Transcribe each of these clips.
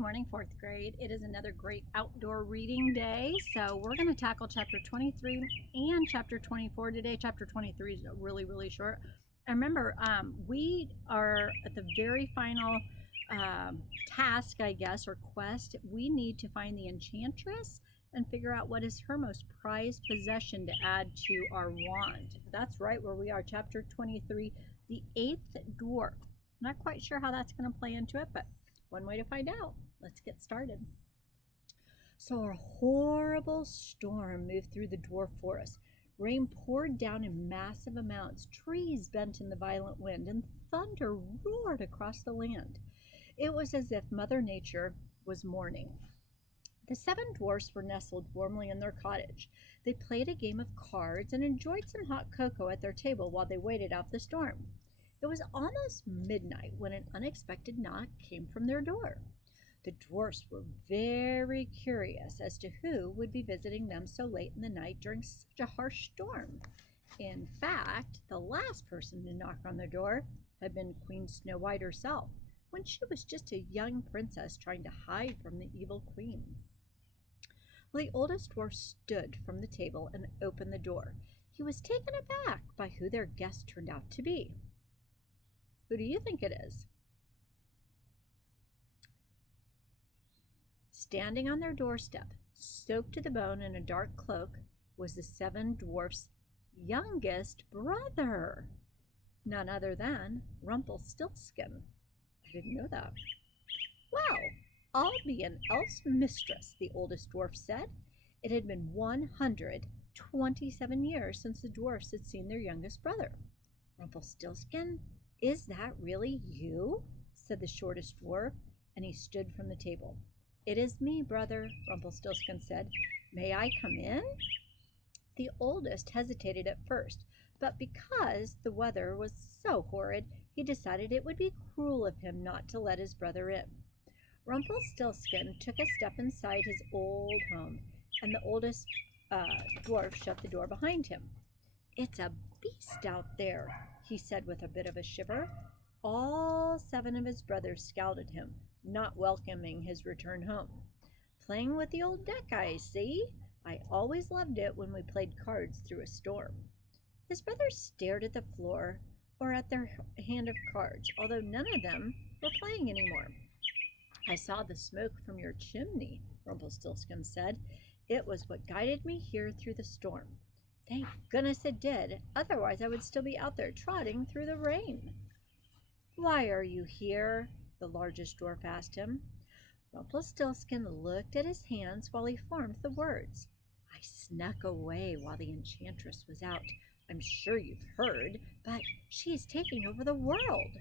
Good morning, fourth grade. It is another great outdoor reading day. So we're going to tackle chapter 23 and chapter 24 today. Chapter 23 is really short. And remember, we are at the very final task, I guess, or quest. We need to find the enchantress and figure out what is her most prized possession to add to our wand. That's right where we are, chapter 23, the eighth dwarf. Not quite sure how that's going to play into it, but one way to find out. Let's get started. So a horrible storm moved through the dwarf forest. Rain poured down in massive amounts, trees bent in the violent wind, and thunder roared across the land. It was as if Mother Nature was mourning. The seven dwarfs were nestled warmly in their cottage. They played a game of cards and enjoyed some hot cocoa at their table while they waited out the storm. It was almost midnight when an unexpected knock came from their door. The dwarfs were very curious as to who would be visiting them so late in the night during such a harsh storm. In fact, the last person to knock on their door had been Queen Snow White herself, when she was just a young princess trying to hide from the evil queen. Well, the oldest dwarf stood from the table and opened the door. He was taken aback by who their guest turned out to be. Who do you think it is? Standing on their doorstep, soaked to the bone in a dark cloak, was the seven dwarfs' youngest brother. None other than Rumpelstiltskin. I didn't know that. Well, I'll be an elf's mistress, the oldest dwarf said. It had been 127 years since the dwarfs had seen their youngest brother. Rumpelstiltskin, is that really you? Said the shortest dwarf, and he stood from the table. It is me, brother, Rumpelstiltskin said. May I come in? The oldest hesitated at first, but because the weather was so horrid, he decided it would be cruel of him not to let his brother in. Rumpelstiltskin took a step inside his old home, and the oldest dwarf shut the door behind him. It's a beast out there, he said with a bit of a shiver. All seven of his brothers scowled at him, not welcoming his return home. Playing with the old deck, I see. I always loved it when we played cards through a storm. His brothers stared at the floor or at their hand of cards, although none of them were playing anymore. I saw the smoke from your chimney, Rumpelstiltskin said. It was what guided me here through the storm. Thank goodness it did, otherwise I would still be out there trotting through the rain. Why are you here? The largest dwarf asked him. Rumpelstiltskin looked at his hands while he formed the words. I snuck away while the enchantress was out. I'm sure you've heard, but she is taking over the world.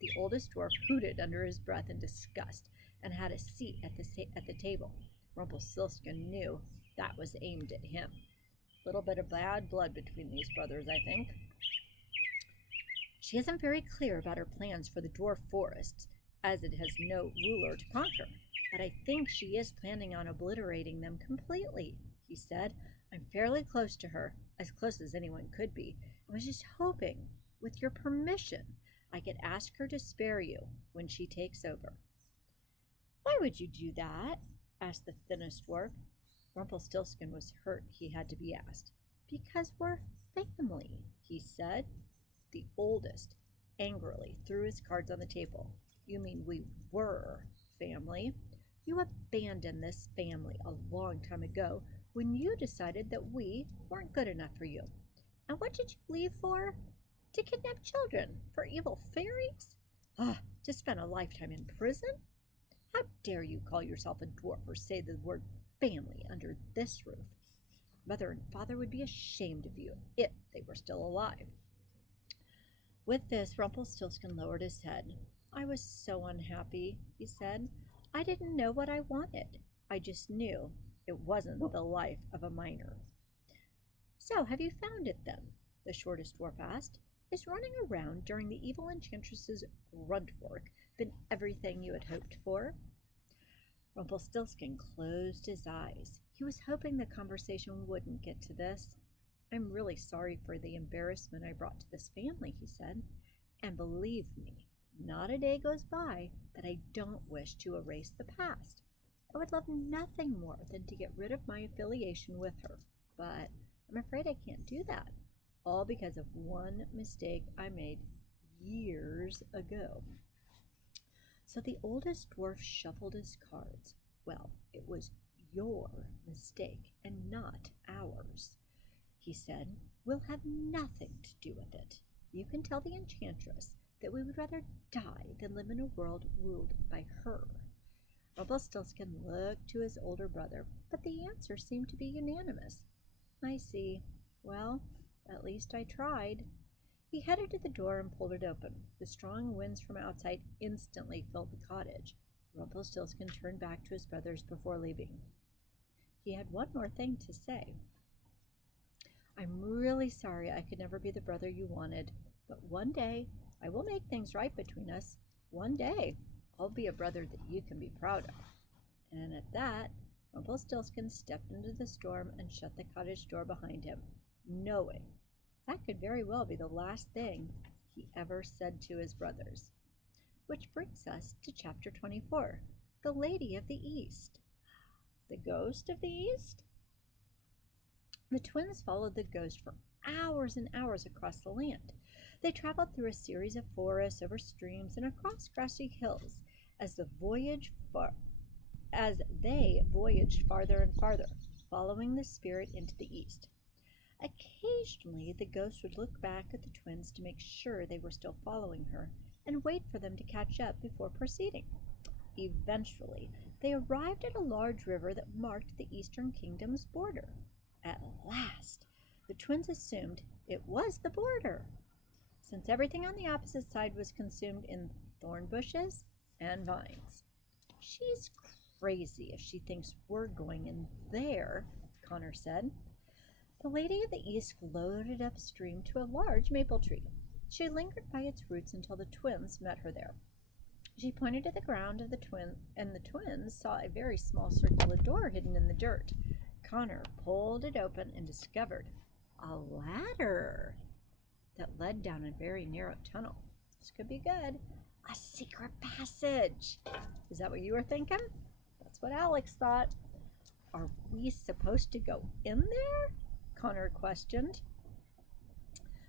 The oldest dwarf hooted under his breath in disgust and had a seat at the table. Rumpelstiltskin knew that was aimed at him. A little bit of bad blood between these brothers, I think. She isn't very clear about her plans for the dwarf forests, as it has no ruler to conquer, but I think she is planning on obliterating them completely, he said. I'm fairly close to her, as close as anyone could be, and was just hoping, with your permission, I could ask her to spare you when she takes over. Why would you do that? Asked the thinnest dwarf. Rumpelstiltskin was hurt he had to be asked. Because we're family, he said. The oldest angrily threw his cards on the table. You mean we were family? You abandoned this family a long time ago when you decided that we weren't good enough for you. And what did you leave for? To kidnap children for evil fairies? To spend a lifetime in prison? How dare you call yourself a dwarf or say the word family under this roof? Mother and father would be ashamed of you if they were still alive. With this, Rumpelstiltskin lowered his head. I was so unhappy, he said. I didn't know what I wanted. I just knew it wasn't the life of a miner. So, have you found it then? The shortest dwarf asked. Is running around during the evil enchantress's grunt work been everything you had hoped for? Rumpelstiltskin closed his eyes. He was hoping the conversation wouldn't get to this. I'm really sorry for the embarrassment I brought to this family, he said. And believe me, not a day goes by that I don't wish to erase the past. I would love nothing more than to get rid of my affiliation with her, but I'm afraid I can't do that, all because of one mistake I made years ago." So the oldest dwarf shuffled his cards. "Well, it was your mistake and not ours," he said. "We'll have nothing to do with it. You can tell the enchantress that we would rather die than live in a world ruled by her." Rumpelstiltskin looked to his older brother, but the answer seemed to be unanimous. "I see. Well, at least I tried." He headed to the door and pulled it open. The strong winds from outside instantly filled the cottage. Rumpelstiltskin turned back to his brothers before leaving. He had one more thing to say. "I'm really sorry I could never be the brother you wanted, but one day I will make things right between us. One day I'll be a brother that you can be proud of." And at that, Rumpelstiltskin stepped into the storm and shut the cottage door behind him, knowing that could very well be the last thing he ever said to his brothers. Which brings us to chapter 24, The Lady of the East. The Ghost of the East? The twins followed the ghost for hours and hours across the land. They traveled through a series of forests, over streams, and across grassy hills as they voyaged farther and farther, following the spirit into the east. Occasionally, the ghost would look back at the twins to make sure they were still following her and wait for them to catch up before proceeding. Eventually, they arrived at a large river that marked the Eastern Kingdom's border. At last, the twins assumed it was the border, since everything on the opposite side was consumed in thorn bushes and vines. "She's crazy if she thinks we're going in there," Connor said. The Lady of the East floated upstream to a large maple tree. She lingered by its roots until the twins met her there. She pointed to the ground of the twins saw a very small circular door hidden in the dirt. Connor pulled it open and discovered a ladder that led down a very narrow tunnel. This could be good. A secret passage. Is that what you were thinking? That's what Alex thought. "Are we supposed to go in there?" Connor questioned.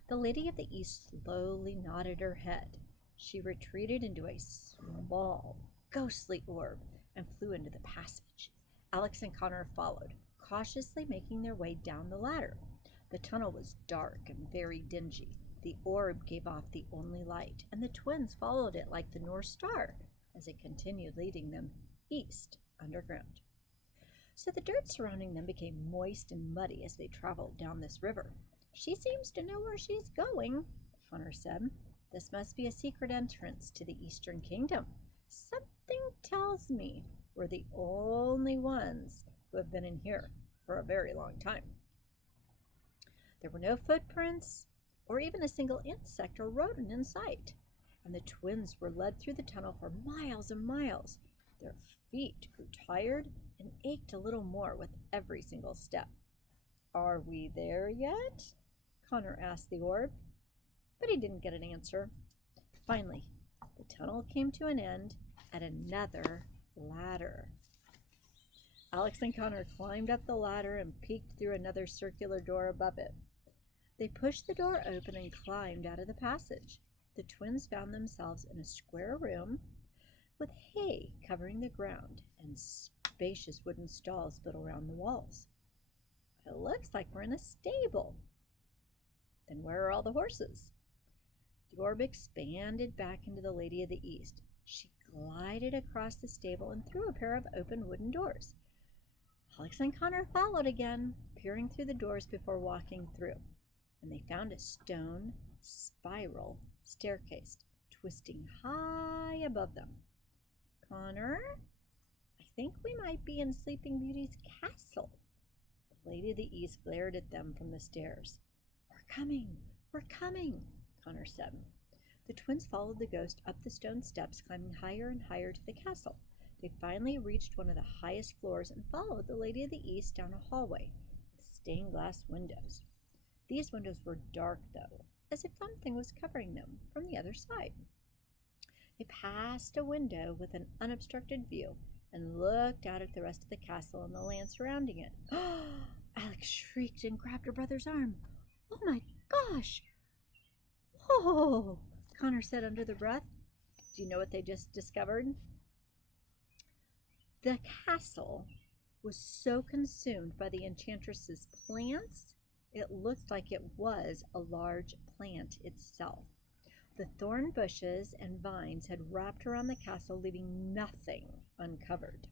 The Lady of the East slowly nodded her head. She retreated into a small, ghostly orb and flew into the passage. Alex and Connor followed, cautiously making their way down the ladder. The tunnel was dark and very dingy. The orb gave off the only light, and the twins followed it like the North Star as it continued leading them east underground. So the dirt surrounding them became moist and muddy as they traveled down this river. "She seems to know where she's going," Connor said. "This must be a secret entrance to the Eastern Kingdom. Something tells me we're the only ones who have been in here for a very long time." There were no footprints or even a single insect or rodent in sight, and the twins were led through the tunnel for miles and miles. Their feet grew tired and ached a little more with every single step. "Are we there yet?" Connor asked the orb, but he didn't get an answer. Finally, the tunnel came to an end at another ladder. Alex and Connor climbed up the ladder and peeked through another circular door above it. They pushed the door open and climbed out of the passage. The twins found themselves in a square room with hay covering the ground and spacious wooden stalls built around the walls. "It looks like we're in a stable." "Then where are all the horses?" The orb expanded back into the Lady of the East. She glided across the stable and through a pair of open wooden doors. Alex and Connor followed again, peering through the doors before walking through, and they found a stone spiral staircase twisting high above them. "Connor, I think we might be in Sleeping Beauty's castle." The Lady of the East glared at them from the stairs. We're coming," Connor said. The twins followed the ghost up the stone steps, climbing higher and higher to the castle. They finally reached one of the highest floors and followed the Lady of the East down a hallway with stained glass windows. These windows were dark, though, as if something was covering them from the other side. They passed a window with an unobstructed view and looked out at the rest of the castle and the land surrounding it. Alex shrieked and grabbed her brother's arm. Oh my gosh! Whoa! Connor said under their breath. Do you know what they just discovered? The castle was so consumed by the enchantress's plants, it looked like it was a large plant itself. The thorn bushes and vines had wrapped around the castle, leaving nothing uncovered.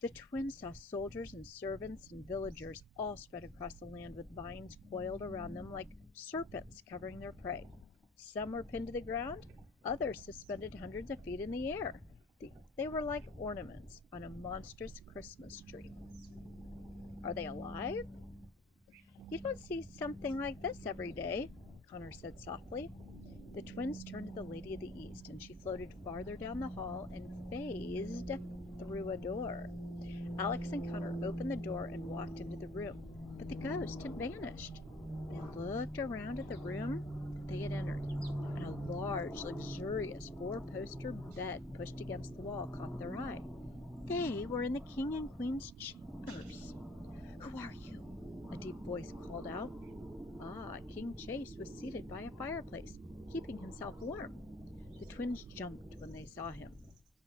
The twins saw soldiers and servants and villagers all spread across the land with vines coiled around them like serpents covering their prey. Some were pinned to the ground, others suspended hundreds of feet in the air. They were like ornaments on a monstrous Christmas tree. Are they alive? You don't see something like this every day, Connor said softly. The twins turned to the Lady of the East, and she floated farther down the hall and phased through a door. Alex and Connor opened the door and walked into the room, but the ghost had vanished. They looked around at the room that they had entered, and a large, luxurious four-poster bed pushed against the wall caught their eye. They were in the King and Queen's chambers. Who are you? A deep voice called out. King Chase was seated by a fireplace, keeping himself warm. The twins jumped when they saw him.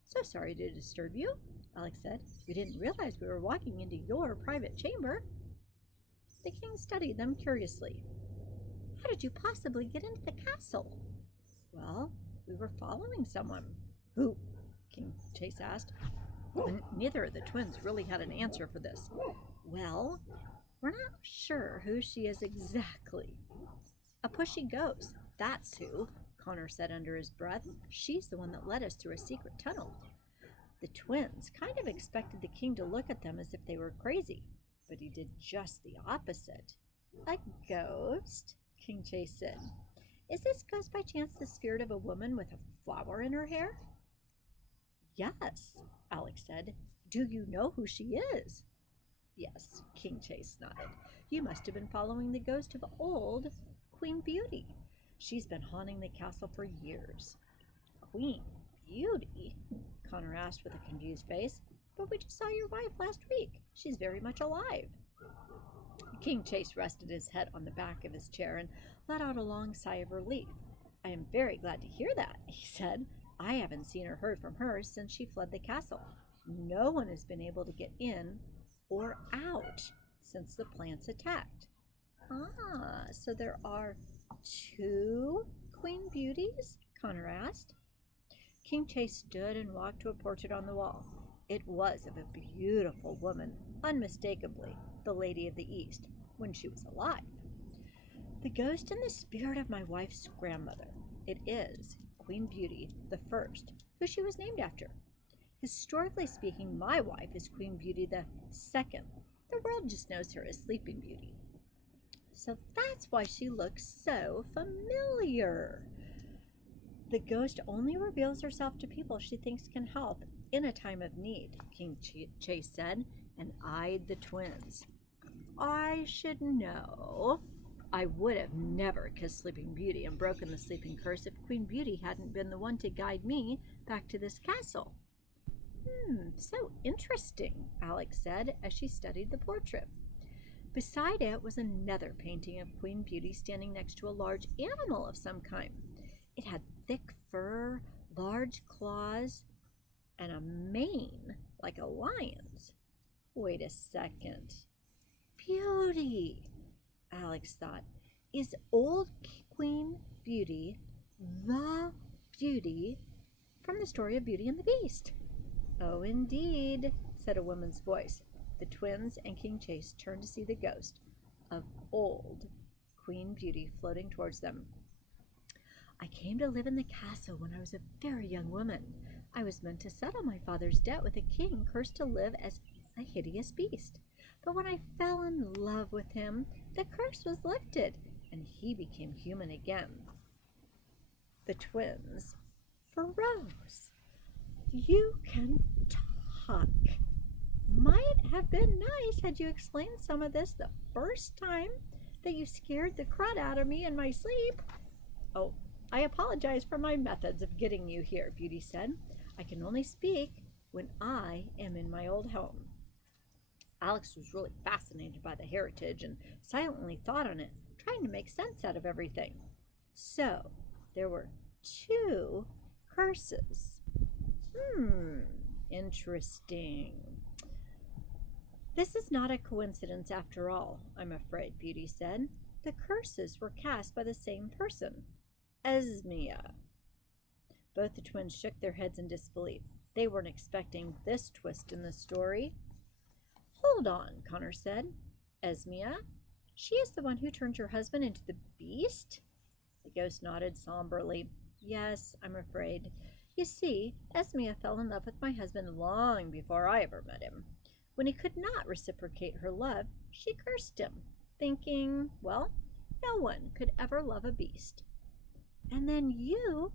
So sorry to disturb you, Alex said. We didn't realize we were walking into your private chamber. The king studied them curiously. How did you possibly get into the castle? Well, we were following someone. Who? King Chase asked. Neither of the twins really had an answer for this. Well, we're not sure who she is exactly. A pushy ghost, that's who, Connor said under his breath. She's the one that led us through a secret tunnel. The twins kind of expected the king to look at them as if they were crazy, but he did just the opposite. A ghost? King Chase said. Is this ghost by chance the spirit of a woman with a flower in her hair? Yes, Alex said. Do you know who she is? Yes, King Chase nodded. You must have been following the ghost of old Queen Beauty. She's been haunting the castle for years. Queen Beauty? Connor asked with a confused face. But we just saw your wife last week. She's very much alive. King Chase rested his head on the back of his chair and let out a long sigh of relief. I am very glad to hear that, he said. I haven't seen or heard from her since she fled the castle. No one has been able to get in or out since the plants attacked. So there are two Queen Beauties? Connor asked. King Chase stood and walked to a portrait on the wall. It was of a beautiful woman, unmistakably the Lady of the East, when she was alive. The ghost and the spirit of my wife's grandmother. It is Queen Beauty the First, who she was named after. Historically speaking, my wife is Queen Beauty the Second. The world just knows her as Sleeping Beauty. So that's why she looks so familiar. The ghost only reveals herself to people she thinks can help in a time of need, King Chase said, and eyed the twins. I should know. I would have never kissed Sleeping Beauty and broken the sleeping curse if Queen Beauty hadn't been the one to guide me back to this castle. So interesting, Alex said as she studied the portrait. Beside it was another painting of Queen Beauty standing next to a large animal of some kind. It had thick fur, large claws, and a mane like a lion's. Wait a second. Beauty, Alex thought. Is old Queen Beauty the Beauty from the story of Beauty and the Beast? Oh, indeed, said a woman's voice. The twins and King Chase turned to see the ghost of old Queen Beauty floating towards them. I came to live in the castle when I was a very young woman. I was meant to settle my father's debt with a king cursed to live as a hideous beast. But when I fell in love with him, the curse was lifted, and he became human again. The twins froze. You can talk. Might have been nice had you explained some of this the first time that you scared the crud out of me in my sleep. Oh, I apologize for my methods of getting you here, Beauty said. I can only speak when I am in my old home. Alex was really fascinated by the heritage and silently thought on it, trying to make sense out of everything. So, there were two curses. Interesting. This is not a coincidence after all, I'm afraid, Beauty said. The curses were cast by the same person, Esmea. Both the twins shook their heads in disbelief. They weren't expecting this twist in the story. Hold on, Connor said. Esmea? She is the one who turned your husband into the beast? The ghost nodded somberly. Yes, I'm afraid. You see, Esmea fell in love with my husband long before I ever met him. When he could not reciprocate her love, she cursed him, thinking, well, no one could ever love a beast. And then you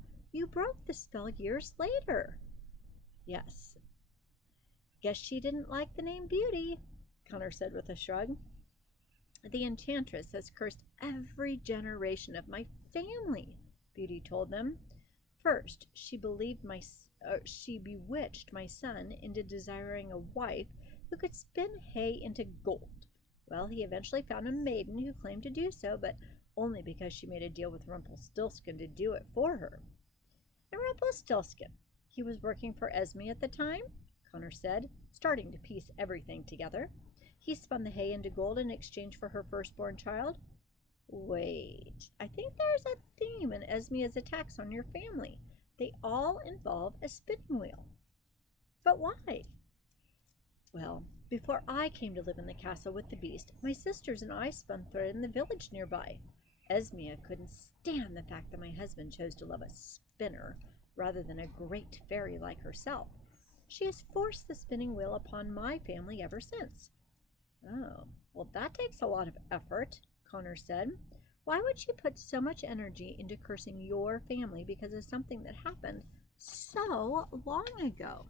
broke the spell years later. Yes. Guess she didn't like the name Beauty, Connor said with a shrug. The enchantress has cursed every generation of my family, Beauty told them. First, she bewitched my son into desiring a wife who could spin hay into gold. Well, he eventually found a maiden who claimed to do so, but only because she made a deal with Rumpelstiltskin to do it for her. And Rumpelstiltskin, he was working for Esme at the time, Connor said, starting to piece everything together. He spun the hay into gold in exchange for her firstborn child. Wait, I think there's a theme in Esme's attacks on your family. They all involve a spinning wheel. But why? Well, before I came to live in the castle with the beast, my sisters and I spun thread in the village nearby. Esmea couldn't stand the fact that my husband chose to love a spinner rather than a great fairy like herself. She has forced the spinning wheel upon my family ever since. Oh, well, that takes a lot of effort, Connor said. Why would she put so much energy into cursing your family because of something that happened so long ago?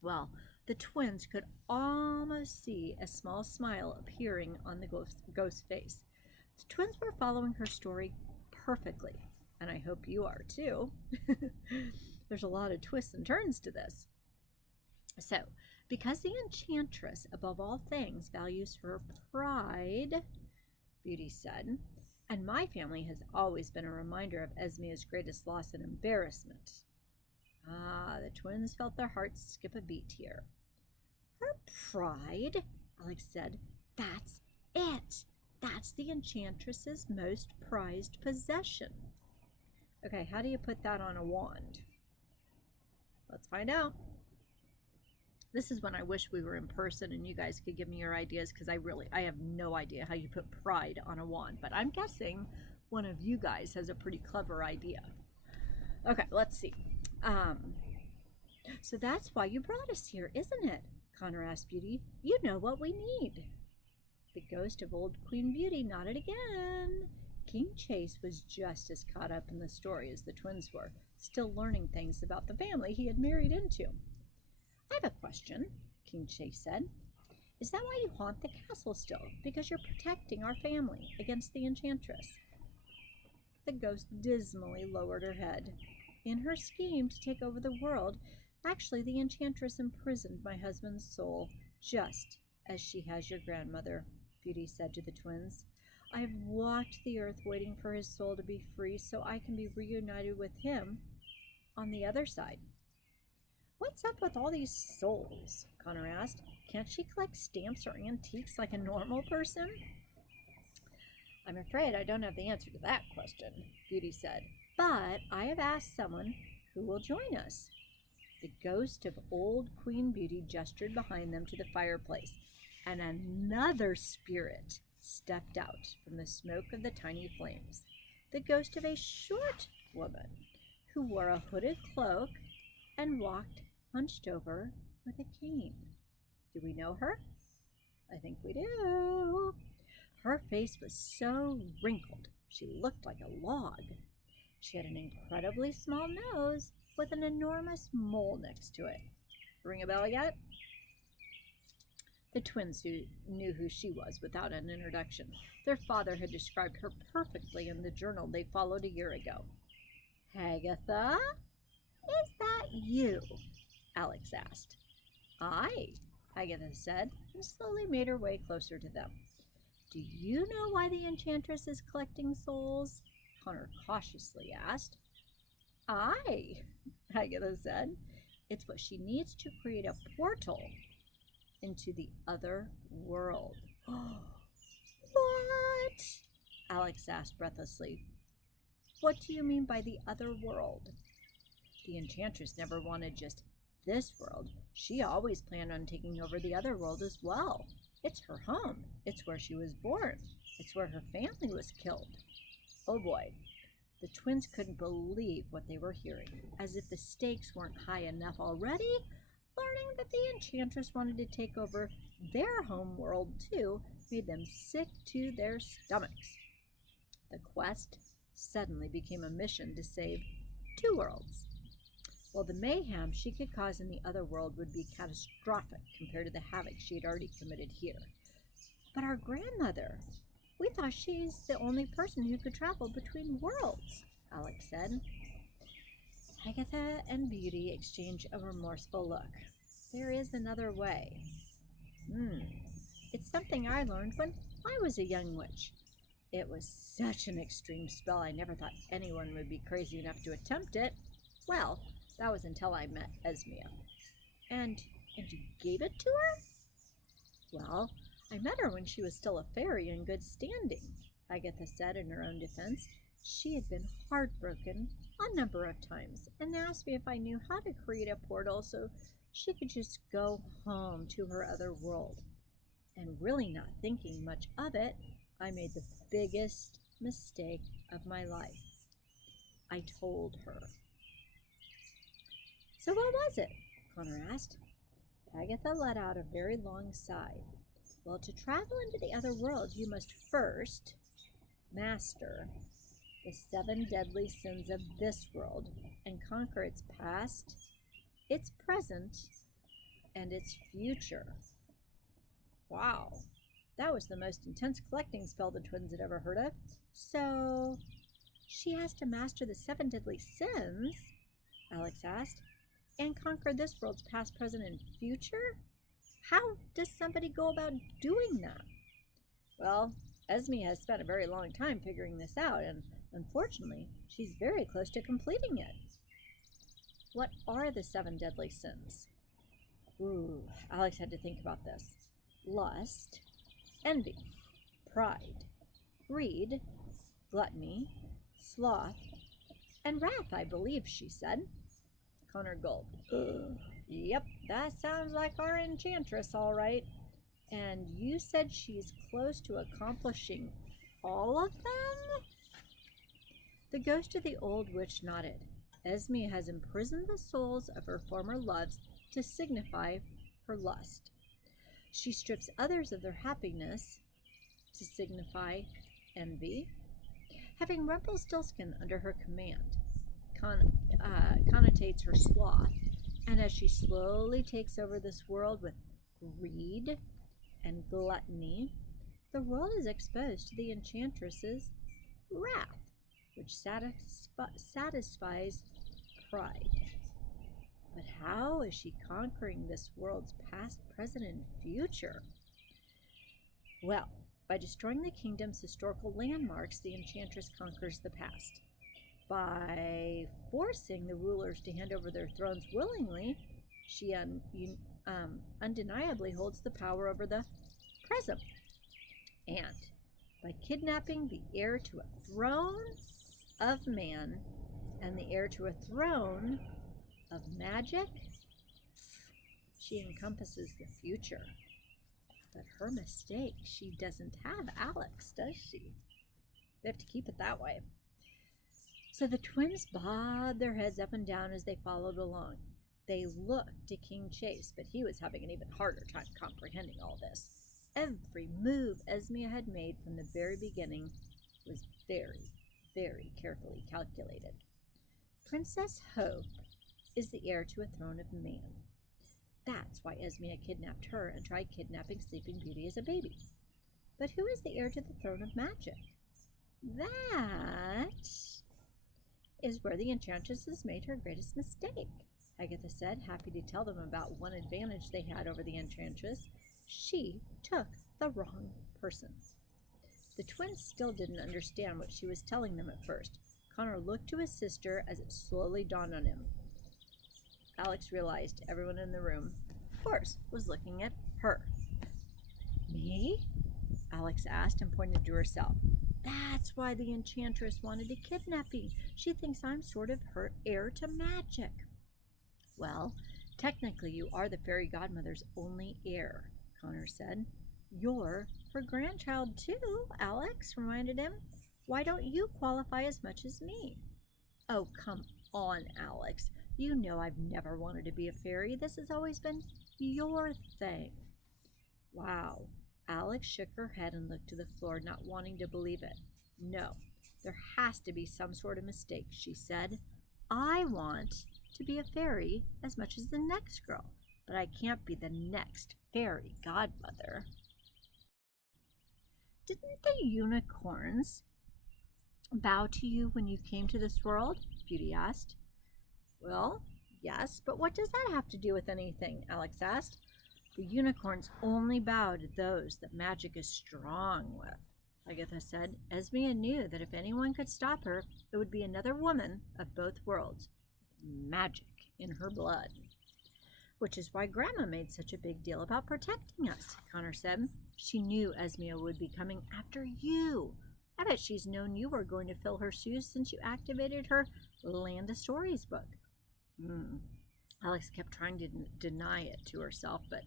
Well, the twins could almost see a small smile appearing on the ghost's face. The twins were following her story perfectly, and I hope you are too. There's a lot of twists and turns to this. So, because the enchantress, above all things, values her pride, Beauty said, and my family has always been a reminder of Esmea's greatest loss and embarrassment. Ah, the twins felt their hearts skip a beat here. Her pride, Alex said. That's it. That's the enchantress's most prized possession. Okay, how do you put that on a wand? Let's find out. This is when I wish we were in person and you guys could give me your ideas, because I have no idea how you put pride on a wand, but I'm guessing one of you guys has a pretty clever idea. Okay, let's see. So that's why you brought us here, isn't it? Connor asked Beauty. You know what we need. The ghost of old Queen Beauty nodded again. King Chase was just as caught up in the story as the twins were, still learning things about the family he had married into. I have a question, King Chase said. Is that why you haunt the castle still? Because you're protecting our family against the enchantress? The ghost dismally lowered her head. In her scheme to take over the world, actually the enchantress imprisoned my husband's soul, just as she has your grandmother, Beauty said to the twins. I have walked the earth waiting for his soul to be free so I can be reunited with him on the other side. What's up with all these souls? Connor asked. Can't she collect stamps or antiques like a normal person? I'm afraid I don't have the answer to that question, Beauty said, but I have asked someone who will join us. The ghost of old Queen Beauty gestured behind them to the fireplace, and another spirit stepped out from the smoke of the tiny flames. The ghost of a short woman who wore a hooded cloak and walked hunched over with a cane. Do we know her? I think we do. Her face was so wrinkled she looked like a log. She had an incredibly small nose with an enormous mole next to it. Ring a bell yet? The twins knew who she was without an introduction. Their father had described her perfectly in the journal they followed a year ago. Agatha, is that you? Alex asked. Aye, Agatha said, and slowly made her way closer to them. Do you know why the enchantress is collecting souls? Connor cautiously asked. Aye, Agatha said. It's what she needs to create a portal into the other world. What? Alex asked breathlessly. What do you mean by the other world? The enchantress never wanted just this world. She always planned on taking over the other world as well. It's her home. It's where she was born. It's where her family was killed. Oh boy. The twins couldn't believe what they were hearing, as if the stakes weren't high enough already. Learning that the enchantress wanted to take over their home world too made them sick to their stomachs. The quest suddenly became a mission to save two worlds. Well, the mayhem she could cause in the other world would be catastrophic compared to the havoc she had already committed here. But our grandmother, we thought she's the only person who could travel between worlds, Alex said. Agatha and Beauty exchanged a remorseful look. There is another way. It's something I learned when I was a young witch. It was such an extreme spell, I never thought anyone would be crazy enough to attempt it. Well, that was until I met Esmea. And you gave it to her? Well, I met her when she was still a fairy in good standing, Agatha said in her own defense. She had been heartbroken a number of times and asked me if I knew how to create a portal so she could just go home to her other world. And really not thinking much of it, I made the biggest mistake of my life. I told her. So what was it? Connor asked. Agatha let out a very long sigh. Well, to travel into the other world, you must first master the 7 deadly sins of this world and conquer its past, its present, and its future. Wow, that was the most intense collecting spell the twins had ever heard of. So, she has to master the 7 deadly sins? Alex asked. And conquer this world's past, present, and future? How does somebody go about doing that? Well, Esme has spent a very long time figuring this out, and unfortunately, she's very close to completing it. What are the 7 deadly sins? Alex had to think about this. Lust, envy, pride, greed, gluttony, sloth, and wrath, I believe, she said. Connor gulped. Yep, that sounds like our enchantress, all right. And you said she's close to accomplishing all of them? The ghost of the old witch nodded. Esme has imprisoned the souls of her former loves to signify her lust. She strips others of their happiness to signify envy. Having Rumpelstiltskin under her command connotates her sloth, and as she slowly takes over this world with greed and gluttony, the world is exposed to the enchantress's wrath, which satisfies pride. But how is she conquering this world's past, present, and future? Well, by destroying the kingdom's historical landmarks, the enchantress conquers the past. By forcing the rulers to hand over their thrones willingly, she undeniably holds the power over the present. And by kidnapping the heir to a throne of man and the heir to a throne of magic, she encompasses the future. But her mistake, she doesn't have Alex, does she? They have to keep it that way. So the twins bobbed their heads up and down as they followed along. They looked to King Chase, but he was having an even harder time comprehending all this. Every move Esmea had made from the very beginning was very, very carefully calculated. Princess Hope is the heir to a throne of man. That's why Esmea kidnapped her and tried kidnapping Sleeping Beauty as a baby. But who is the heir to the throne of magic? That is where the enchantress has made her greatest mistake," Agatha said, happy to tell them about one advantage they had over the enchantress. She took the wrong person. The twins still didn't understand what she was telling them at first. Connor looked to his sister as it slowly dawned on him. Alex realized everyone in the room, of course, was looking at her. "Me?" Alex asked and pointed to herself. "That's why the enchantress wanted to kidnap me. She thinks I'm sort of her heir to magic." "Well, technically you are the fairy godmother's only heir," Connor said. "You're her grandchild too," Alex reminded him. "Why don't you qualify as much as me?" "Oh, come on, Alex. You know I've never wanted to be a fairy. This has always been your thing." Wow. Alex shook her head and looked to the floor, not wanting to believe it. "No, there has to be some sort of mistake," she said. "I want to be a fairy as much as the next girl, but I can't be the next fairy godmother." "Didn't the unicorns bow to you when you came to this world?" Beauty asked. "Well, yes, but what does that have to do with anything?" Alex asked. "The unicorns only bow to those that magic is strong with," Agatha said. "Esmea knew that if anyone could stop her, it would be another woman of both worlds, with magic in her blood." "Which is why Grandma made such a big deal about protecting us," Connor said. "She knew Esmea would be coming after you. I bet she's known you were going to fill her shoes since you activated her Land of Stories book." Alex kept trying to deny it to herself, but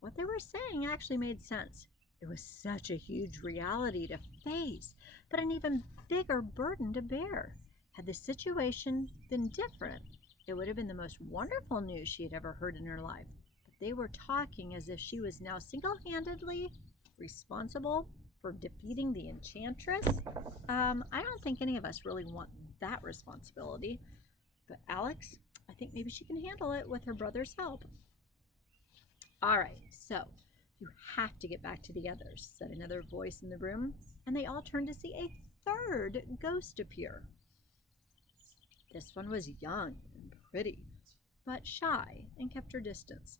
what they were saying actually made sense. It was such a huge reality to face, but an even bigger burden to bear. Had the situation been different, it would have been the most wonderful news she had ever heard in her life. But they were talking as if she was now single-handedly responsible for defeating the enchantress. I don't think any of us really want that responsibility. But Alex, I think maybe she can handle it with her brother's help. "All right, so you have to get back to the others," said another voice in the room, and they all turned to see a third ghost appear. This one was young and pretty, but shy and kept her distance.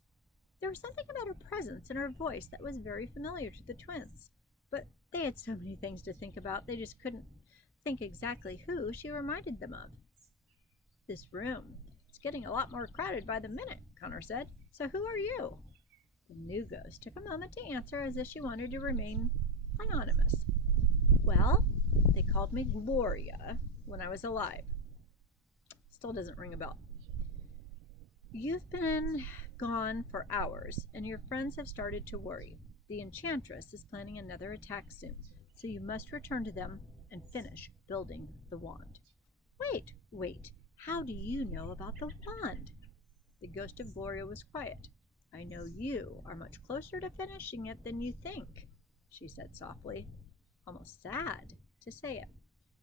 There was something about her presence and her voice that was very familiar to the twins, but they had so many things to think about they just couldn't think exactly who she reminded them of. "This room, it's getting a lot more crowded by the minute," Connor said. "So who are you?" The new ghost took a moment to answer as if she wanted to remain anonymous. "Well, they called me Gloria when I was alive." Still doesn't ring a bell. "You've been gone for hours, and your friends have started to worry. The enchantress is planning another attack soon, so you must return to them and finish building the wand." Wait. How do you know about the wand?" The ghost of Gloria was quiet. "I know you are much closer to finishing it than you think," she said softly, almost sad to say it.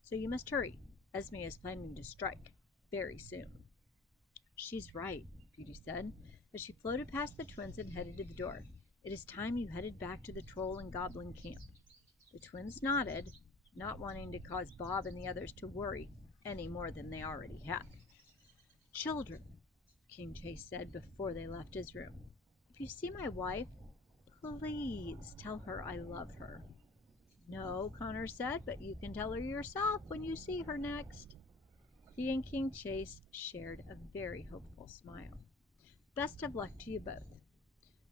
"So you must hurry. Esmea is planning to strike very soon." "She's right," Beauty said, as she floated past the twins and headed to the door. "It is time you headed back to the troll and goblin camp." The twins nodded, not wanting to cause Bob and the others to worry any more than they already had. "Children," King Chase said before they left his room, "if you see my wife, please tell her I love her." "No," Connor said, "but you can tell her yourself when you see her next." He and King Chase shared a very hopeful smile. "Best of luck to you both."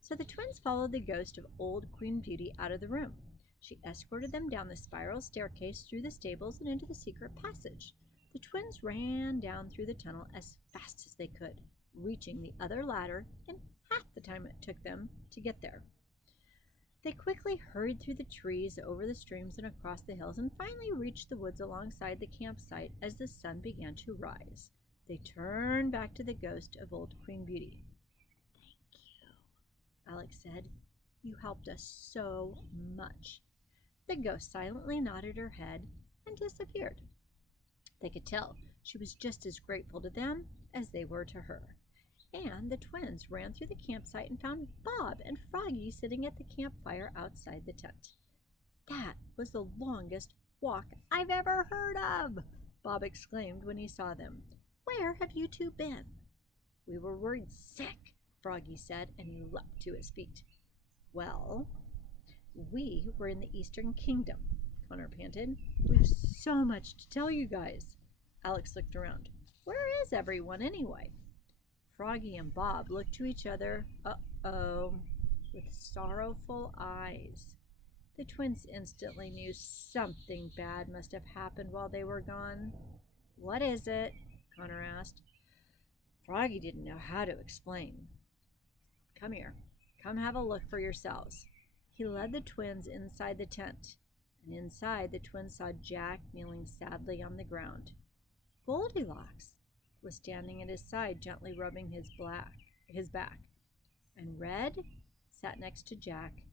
So the twins followed the ghost of old Queen Beauty out of the room. She escorted them down the spiral staircase through the stables and into the secret passage. The twins ran down through the tunnel as fast as they could, reaching the other ladder in half the time it took them to get there. They quickly hurried through the trees, over the streams, and across the hills, and finally reached the woods alongside the campsite as the sun began to rise. They turned back to the ghost of old Queen Beauty. "Thank you," Alex said. "You helped us so much." The ghost silently nodded her head and disappeared. They could tell she was just as grateful to them as they were to her. And the twins ran through the campsite and found Bob and Froggy sitting at the campfire outside the tent. "That was the longest walk I've ever heard of," Bob exclaimed when he saw them. "Where have you two been?" "We were worried sick," Froggy said, and he leapt to his feet. "Well, we were in the Eastern Kingdom," Connor panted. "We've so much to tell you guys." Alex looked around. "Where is everyone anyway?" Froggy and Bob looked to each other, with sorrowful eyes. The twins instantly knew something bad must have happened while they were gone. "What is it?" Connor asked. Froggy didn't know how to explain. "Come here. Come have a look for yourselves." He led the twins inside the tent, and inside the twins saw Jack kneeling sadly on the ground. Goldilocks was standing at his side, gently rubbing his back, and Red sat next to Jack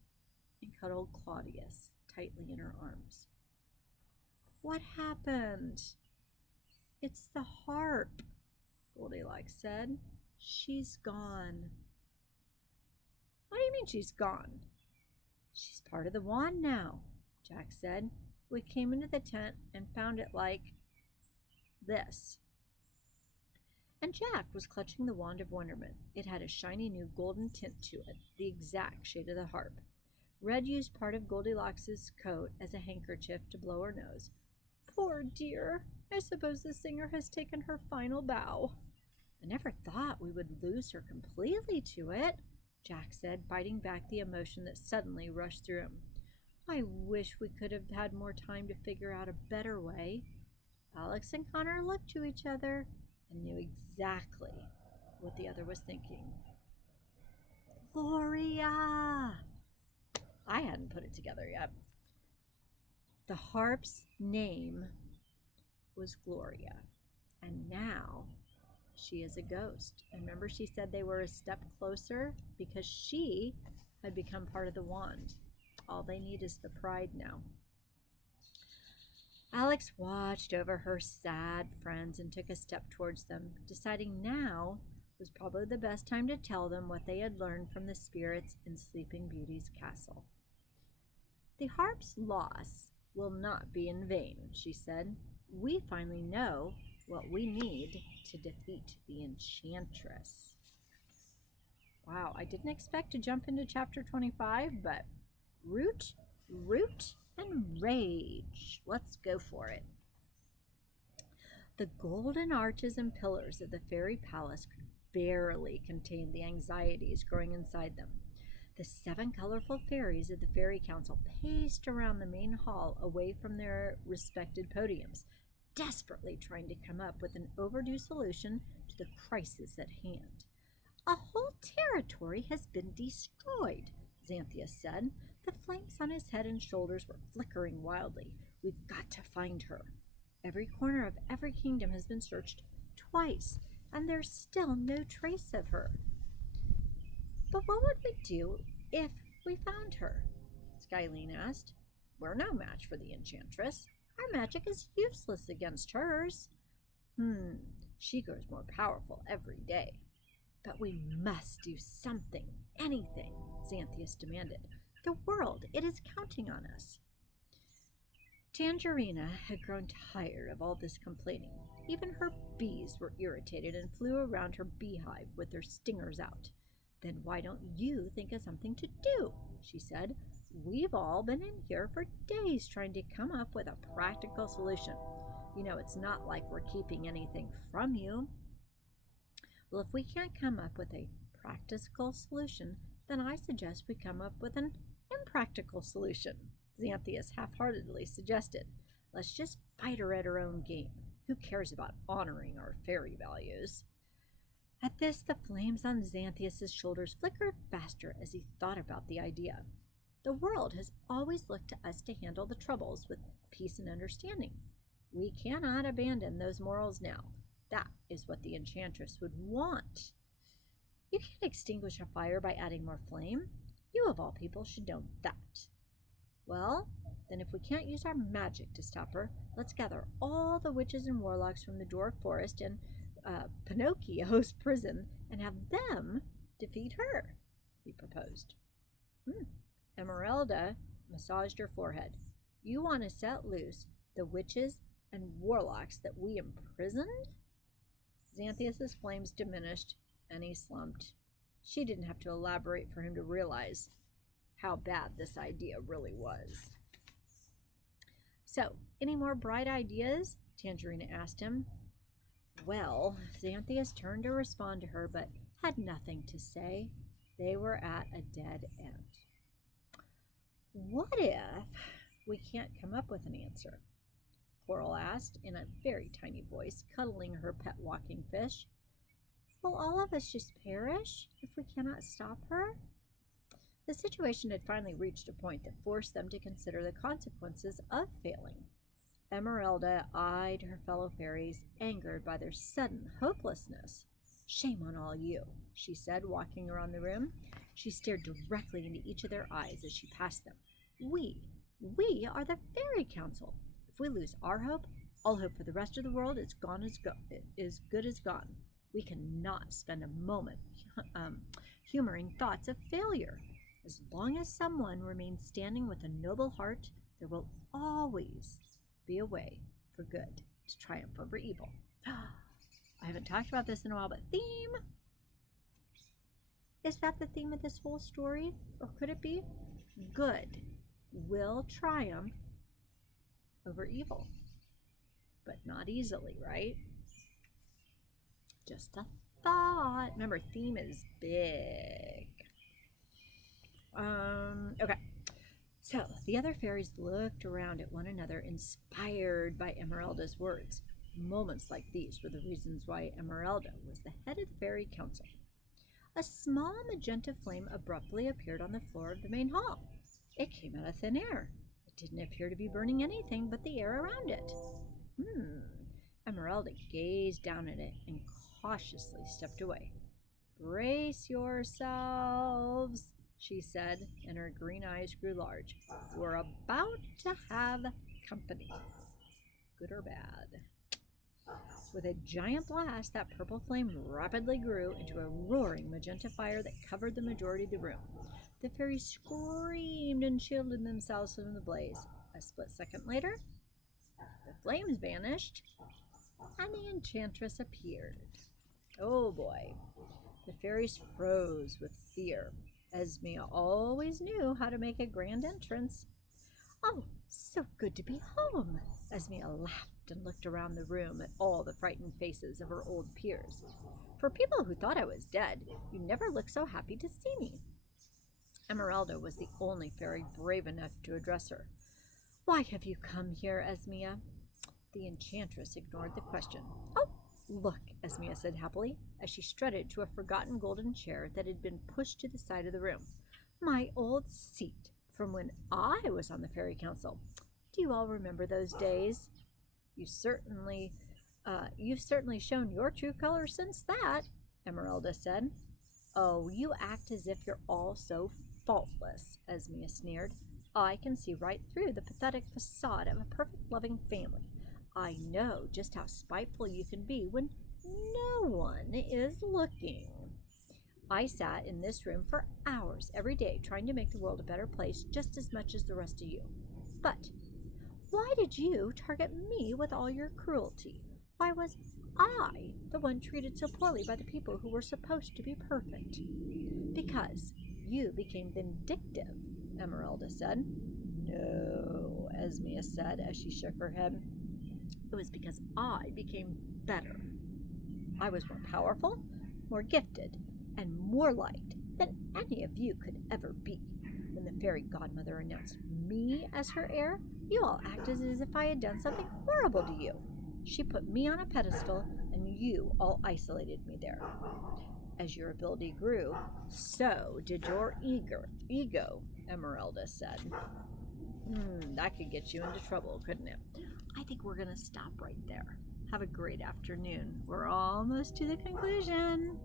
and cuddled Claudius tightly in her arms. "What happened?" "It's the harp," Goldilocks said. "She's gone." "What do you mean she's gone?" "She's part of the wand now," Jack said. "We came into the tent and found it like this." And Jack was clutching the wand of wonderment. It had a shiny new golden tint to it, the exact shade of the harp. Red used part of Goldilocks' coat as a handkerchief to blow her nose. "Poor dear, I suppose the singer has taken her final bow." "I never thought we would lose her completely to it," Jack said, fighting back the emotion that suddenly rushed through him. "I wish we could have had more time to figure out a better way." Alex and Connor looked to each other and knew exactly what the other was thinking. "Gloria!" I hadn't put it together yet. The harp's name was Gloria, and now she is a ghost. And remember, she said they were a step closer because she had become part of the wand. All they need is the pride now. Alex watched over her sad friends and took a step towards them, deciding now was probably the best time to tell them what they had learned from the spirits in Sleeping Beauty's castle. "The harp's loss will not be in vain," she said. "We finally know what we need to defeat the Enchantress." Wow, I didn't expect to jump into chapter 25, but root, and rage. Let's go for it. The golden arches and pillars of the fairy palace could barely contain the anxieties growing inside them. The 7 colorful fairies of the Fairy Council paced around the main hall away from their respected podiums, desperately trying to come up with an overdue solution to the crisis at hand. "A whole territory has been destroyed," Xanthias said. The flames on his head and shoulders were flickering wildly. "We've got to find her. Every corner of every kingdom has been searched twice, and there's still no trace of her." "But what would we do if we found her?" Skylene asked. "We're no match for the Enchantress. Our magic is useless against hers." She grows more powerful every day." "But we must do something, anything," Xanthias demanded. "The world, it is counting on us." Tangerina had grown tired of all this complaining. Even her bees were irritated and flew around her beehive with their stingers out. "Then why don't you think of something to do?" she said. "We've all been in here for days trying to come up with a practical solution. You know, it's not like we're keeping anything from you." "Well, if we can't come up with a practical solution, then I suggest we come up with an impractical solution," Xanthias half-heartedly suggested. "Let's just fight her at her own game. Who cares about honoring our fairy values?" At this, the flames on Xanthias' shoulders flickered faster as he thought about the idea. "The world has always looked to us to handle the troubles with peace and understanding. We cannot abandon those morals now. That is what the Enchantress would want. You can't extinguish a fire by adding more flame. You, of all people, should know that. Well, then if we can't use our magic to stop her, let's gather all the witches and warlocks from the Dwarf Forest and Pinocchio's prison and have them defeat her," he proposed. Emeralda massaged her forehead. "You want to set loose the witches and warlocks that we imprisoned? Xanthias's flames diminished, and he slumped. She didn't have to elaborate for him to realize how bad this idea really was. So, any more bright ideas? Tangerina asked him. Well, Xanthias turned to respond to her, but had nothing to say. They were at a dead end. What if we can't come up with an answer? Coral asked in a very tiny voice, cuddling her pet walking fish. Will all of us just perish if we cannot stop her? The situation had finally reached a point that forced them to consider the consequences of failing. Emeralda eyed her fellow fairies, angered by their sudden hopelessness. Shame on all you, she said, walking around the room. She stared directly into each of their eyes as she passed them. We are the Fairy Council. If we lose our hope, all hope for the rest of the world is good as gone. We cannot spend a moment humoring thoughts of failure. As long as someone remains standing with a noble heart, there will always be a way for good to triumph over evil. I haven't talked about this in a while, but theme? Is that the theme of this whole story? Or could it be? Good will triumph over evil. But not easily, right? Just a thought. Remember, theme is big. Okay. So the other fairies looked around at one another, inspired by Emeralda's words. Moments like these were the reasons why Emeralda was the head of the Fairy Council. A small magenta flame abruptly appeared on the floor of the main hall. It came out of thin air. It didn't appear to be burning anything but the air around it. Emeralda gazed down at it and cautiously stepped away. Brace yourselves, she said, and her green eyes grew large. We're about to have company. Good or bad? With a giant blast, that purple flame rapidly grew into a roaring magenta fire that covered the majority of the room. The fairies screamed and shielded themselves from the blaze. A split second later, the flames vanished, and the enchantress appeared. Oh boy. The fairies froze with fear. Esmea always knew how to make a grand entrance. Oh, so good to be home! Esmea laughed and looked around the room at all the frightened faces of her old peers. For people who thought I was dead, you never looked so happy to see me. Emeralda was the only fairy brave enough to address her. Why have you come here, Esmea? The enchantress ignored the question. Oh, look, Esmea said happily, as she strutted to a forgotten golden chair that had been pushed to the side of the room. My old seat from when I was on the Fairy Council. Do you all remember those days? You've certainly shown your true colors since that, Emeralda said. Oh, you act as if you're all so faultless, Esmea sneered. I can see right through the pathetic facade of a perfect loving family. I know just how spiteful you can be when no one is looking. I sat in this room for hours every day trying to make the world a better place just as much as the rest of you. But why did you target me with all your cruelty? Why was I the one treated so poorly by the people who were supposed to be perfect? Because you became vindictive, Emeralda said. No, Esmea said as she shook her head. It was because I became better. I was more powerful, more gifted, and more liked than any of you could ever be. When the fairy godmother announced me as her heir, you all acted as if I had done something horrible to you. She put me on a pedestal, and you all isolated me there. As your ability grew, so did your ego, Emeralda said. That could get you into trouble, couldn't it? I think we're going to stop right there. Have a great afternoon. We're almost to the conclusion.